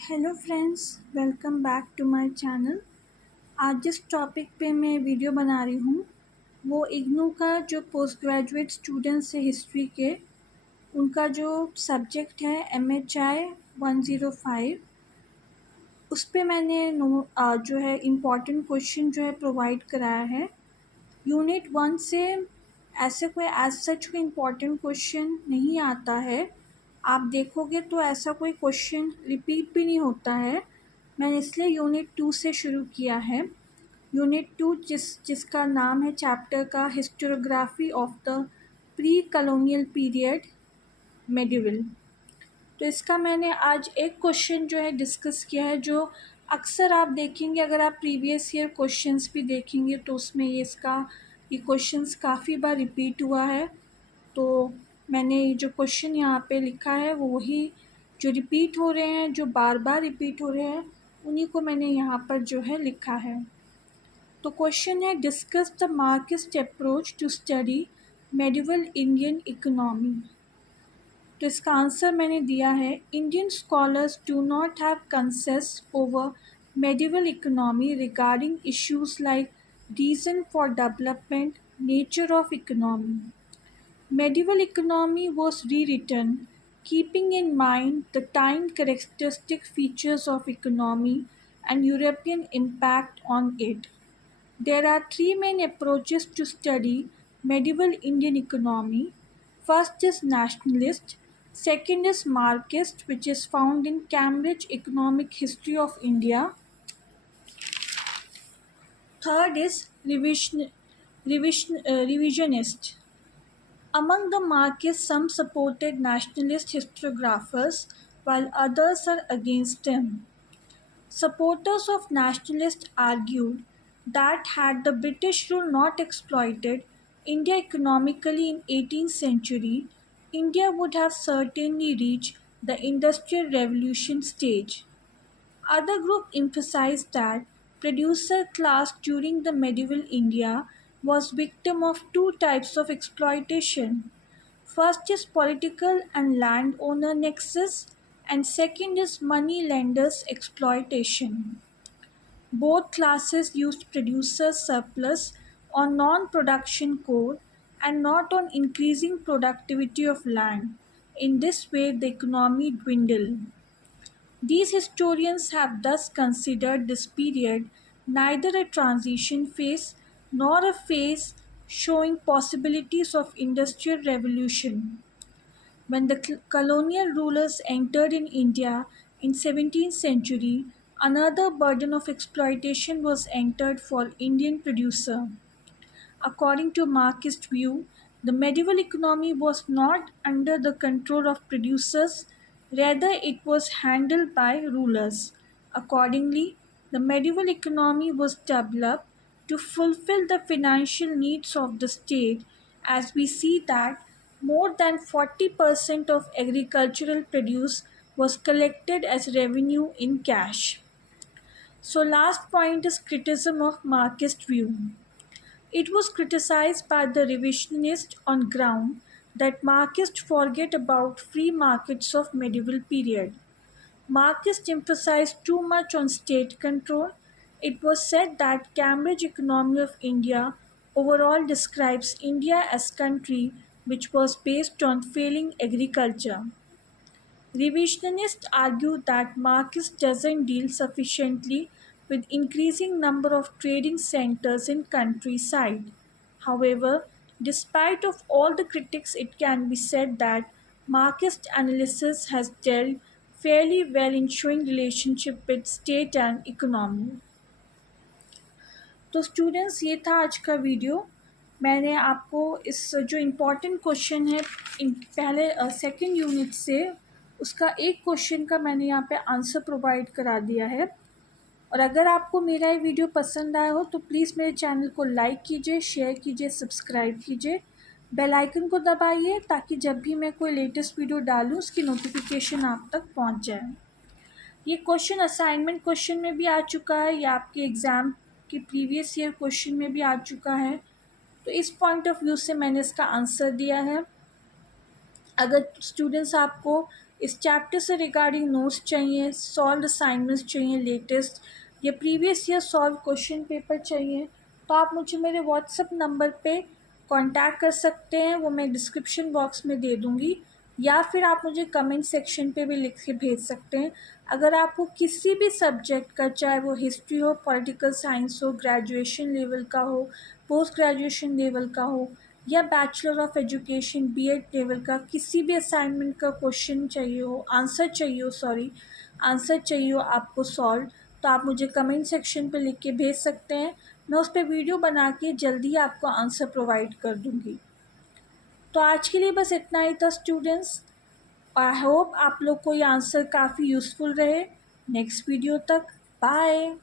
Hello friends, welcome back to my channel. आज जिस टॉपिक पे मैं वीडियो बना रही हूँ वो इग्नू का जो पोस्ट ग्रेजुएट स्टूडेंट्स है हिस्ट्री के, उनका जो सब्जेक्ट है MHI 105, उस पे मैंने जो है इम्पॉर्टेंट क्वेश्चन जो है प्रोवाइड कराया है। यूनिट 1 से ऐसे कोई एज सच कोई इम्पॉर्टेंट क्वेश्चन नहीं आता है। आप देखोगे तो ऐसा कोई क्वेश्चन रिपीट भी नहीं होता है। मैंने इसलिए यूनिट 2 से शुरू किया है। यूनिट 2 जिसका नाम है चैप्टर का historiography of the pre colonial period medieval. तो इसका मैंने आज एक क्वेश्चन जो है डिस्कस किया है, जो अक्सर आप देखेंगे, अगर आप प्रीवियस ईयर क्वेश्चंस भी देखेंगे तो उसमें ये क्वेश्चंस काफ़ी बार रिपीट हुआ है। तो मैंने जो क्वेश्चन यहाँ पे लिखा है वो वही जो रिपीट हो रहे हैं, जो बार बार रिपीट हो रहे हैं, उन्हीं को मैंने यहाँ पर जो है लिखा है। तो क्वेश्चन है, discuss the Marxist approach to study medieval Indian economy. तो इसका आंसर मैंने दिया है, Indian scholars do not have consensus over medieval economy regarding issues like reason for development, nature of economy. Medieval economy was rewritten keeping in mind the time characteristic features of economy and European impact on it. There are three main approaches to study medieval Indian economy. First is nationalist, second is Marxist, which is found in Cambridge Economic History of India. Third is revisionist. Among the Marxists, some supported nationalist historiographers, while others are against them. Supporters of nationalists argued that had the British rule not exploited India economically in 18th century, India would have certainly reached the Industrial Revolution stage. Other group emphasized that producer class during the medieval India was victim of two types of exploitation. First is political and landowner nexus, and second is money lenders exploitation. Both classes used producer surplus on non-production core and not on increasing productivity of land. In this way, the economy dwindled. These historians have thus considered this period neither a transition phase nor a phase showing possibilities of industrial revolution. When the colonial rulers entered in India in 17th century, another burden of exploitation was entered for Indian producer. According to Marxist view, the medieval economy was not under the control of producers, rather it was handled by rulers. Accordingly, the medieval economy was developed to fulfill the financial needs of the state, as we see that more than 40% of agricultural produce was collected as revenue in cash. So last point is criticism of Marxist view. It was criticized by the revisionists on ground that Marxists forget about free markets of medieval period. Marxists emphasized too much on state control. It was said that Cambridge Economy of India overall describes India as country which was based on failing agriculture. Revisionists argue that Marxist doesn't deal sufficiently with increasing number of trading centers in countryside. However, despite of all the critics, it can be said that Marxist analysis has dealt fairly well in showing relationship with state and economy. तो स्टूडेंट्स, ये था आज का वीडियो। मैंने आपको इस जो important question है पहले सेकंड यूनिट से, उसका एक क्वेश्चन का मैंने यहाँ पे आंसर प्रोवाइड करा दिया है। और अगर आपको मेरा ये वीडियो पसंद आया हो तो प्लीज़ मेरे चैनल को लाइक कीजिए, शेयर कीजिए, सब्सक्राइब कीजिए, बेल आइकन को दबाइए ताकि जब भी मैं कोई लेटेस्ट वीडियो डालूँ उसकी नोटिफिकेशन आप तक पहुँच जाए। ये क्वेश्चन असाइनमेंट क्वेश्चन में भी आ चुका है, या आपके एग्ज़ाम के प्रीवियस ईयर क्वेश्चन में भी आ चुका है। तो इस पॉइंट ऑफ व्यू से मैंने इसका आंसर दिया है। अगर स्टूडेंट्स आपको इस चैप्टर से रिगार्डिंग नोट्स चाहिए, सॉल्व असाइनमेंट्स चाहिए लेटेस्ट, या previous year solve question paper चाहिए, तो आप मुझे मेरे व्हाट्सएप नंबर पे कांटेक्ट कर सकते हैं, वो मैं डिस्क्रिप्शन बॉक्स में दे दूँगी, या फिर आप मुझे कमेंट सेक्शन पे भी लिख के भेज सकते हैं। अगर आपको किसी भी सब्जेक्ट का, चाहे वो हिस्ट्री हो, पॉलिटिकल साइंस हो, ग्रेजुएशन लेवल का हो, पोस्ट ग्रेजुएशन लेवल का हो, या bachelor of education BEd level का किसी भी असाइनमेंट का क्वेश्चन चाहिए हो, आंसर चाहिए हो आपको सॉल्व, तो आप मुझे कमेंट सेक्शन पे लिख के भेज सकते हैं। मैं उस पर वीडियो बना के जल्दी आपको आंसर प्रोवाइड कर दूँगी। तो आज के लिए बस इतना ही था स्टूडेंट्स। आई होप आप लोग को ये आंसर काफ़ी यूज़फुल रहे। नेक्स्ट वीडियो तक बाय।